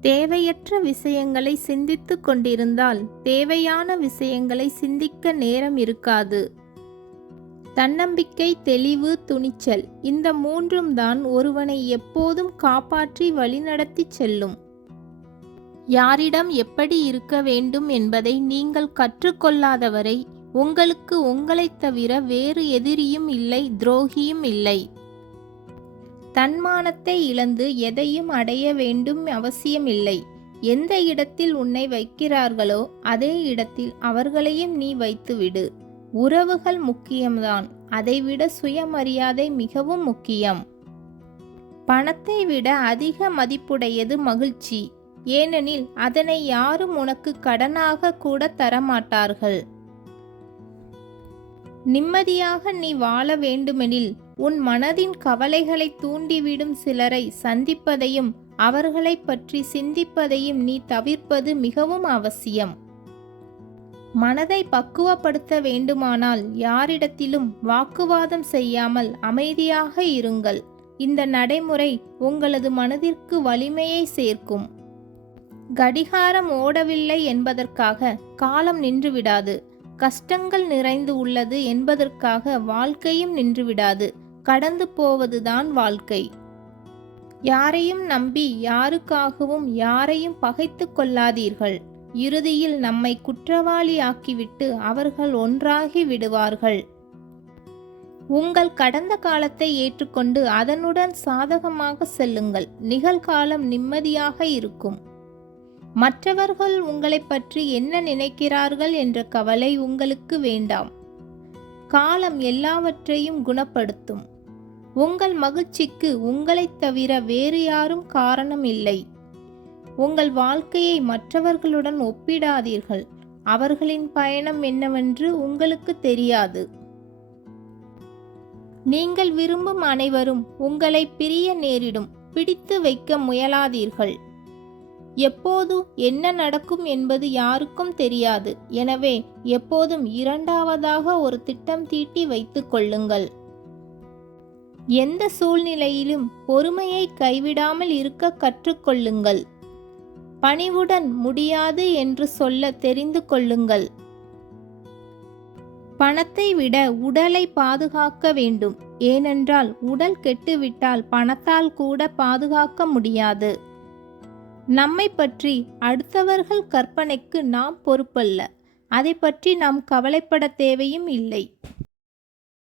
தேவையற்ற விஷயங்களை சிந்தித்துக் கொண்டிருந்தால் தேவையான விஷயங்களை சிந்திக்க நேரம் இருக்காது. தன்னம்பிக்கை தெளிவு துணிச்சல் இந்த மூன்றும் தான் ஒருவனை எப்போதும் காப்பாற்றி வழிநடத்தி செல்லும். யாரிடம் எப்படி இருக்க வேண்டும் என்பதை நீங்கள் கற்றுக்கொள்ளாதவரை உங்களுக்கு உங்களைத் தவிர வேறு எதிரியும் இல்லை துரோகியும் இல்லை. தன்மானத்தை இழந்து எதையும் அடைய வேண்டும் அவசியமில்லை. எந்த இடத்தில் உன்னை வைக்கிறார்களோ அதே இடத்தில் அவர்களையும் நீ வைத்துவிடு. உறவுகள் முக்கியம்தான். அதைவிட சுயமரியாதை மிகவும் முக்கியம். பணத்தை விட அதிக மதிப்புடையது மகிழ்ச்சி. ஏனெனில் அதனை யாரும் உனக்கு கடனாக கூட தரமாட்டார்கள். நிம்மதியாக நீ வாழ வேண்டுமெனில் உன் மனதின் கவலைகளை தூண்டிவிடும் சிலரை சந்திப்பதையும் அவர்களைப் பற்றி சிந்திப்பதையும் நீ தவிர்ப்பது மிகவும் அவசியம். மனதை பக்குவப்படுத்த வேண்டுமானால் யாரிடத்திலும் வாக்குவாதம் செய்யாமல் அமைதியாக இருங்கள். இந்த நடைமுறை உங்களது மனதிற்கு வலிமையை சேர்க்கும். கடிகாரம் ஓடவில்லை என்பதற்காக காலம் நின்றுவிடாது. கஷ்டங்கள் நிறைந்து உள்ளது என்பதற்காக வாழ்க்கையும் நின்றுவிடாது. கடந்து போவதுதான் வாழ்க்கை. யாரையும் நம்பி யாருக்காகவும் யாரையும் பகைத்து கொள்ளாதீர்கள். இறுதியில் நம்மை குற்றவாளி ஆக்கிவிட்டு அவர்கள் ஒன்றாகி விடுவார்கள். உங்கள் கடந்த காலத்தை ஏற்றுக்கொண்டு அதனுடன் சாதகமாக செல்லுங்கள். நிகழ்காலம் நிம்மதியாக இருக்கும். மற்றவர்கள் உங்களைப் பற்றி என்ன நினைக்கிறார்கள் என்ற கவலை உங்களுக்கு வேண்டாம். காலம் எல்லாவற்றையும் குணப்படுத்தும். உங்கள் மகிழ்ச்சிக்கு உங்களைத் தவிர வேறு யாரும் காரணம் இல்லை. உங்கள் வாழ்க்கையை மற்றவர்களுடன் ஒப்பிடாதீர்கள். அவர்களின் பயணம் என்னவென்று உங்களுக்கு தெரியாது. நீங்கள் விரும்பும் அனைவரும் உங்களை பிரிய நேரிடும். பிடித்து வைக்க முயலாதீர்கள். எப்போது என்ன நடக்கும் என்பது யாருக்கும் தெரியாது. எனவே எப்போதும் இரண்டாவதாக ஒரு திட்டம் தீட்டி வைத்துக் கொள்ளுங்கள். எந்த சூழ்நிலையிலும் பொறுமையை கைவிடாமல் இருக்க கற்றுக்கொள்ளுங்கள் பணிவுடன் முடியாது என்று சொல்ல தெரிந்து கொள்ளுங்கள். பணத்தை விட உடலை பாதுகாக்க வேண்டும். ஏனென்றால் உடல் கெட்டுவிட்டால் பணத்தால் கூட பாதுகாக்க முடியாது. நம்மை பற்றி அடுத்தவர்கள் கற்பனைக்கு நாம் பொறுப்பல்ல. அதை பற்றி நாம் கவலைப்பட தேவையும் இல்லை.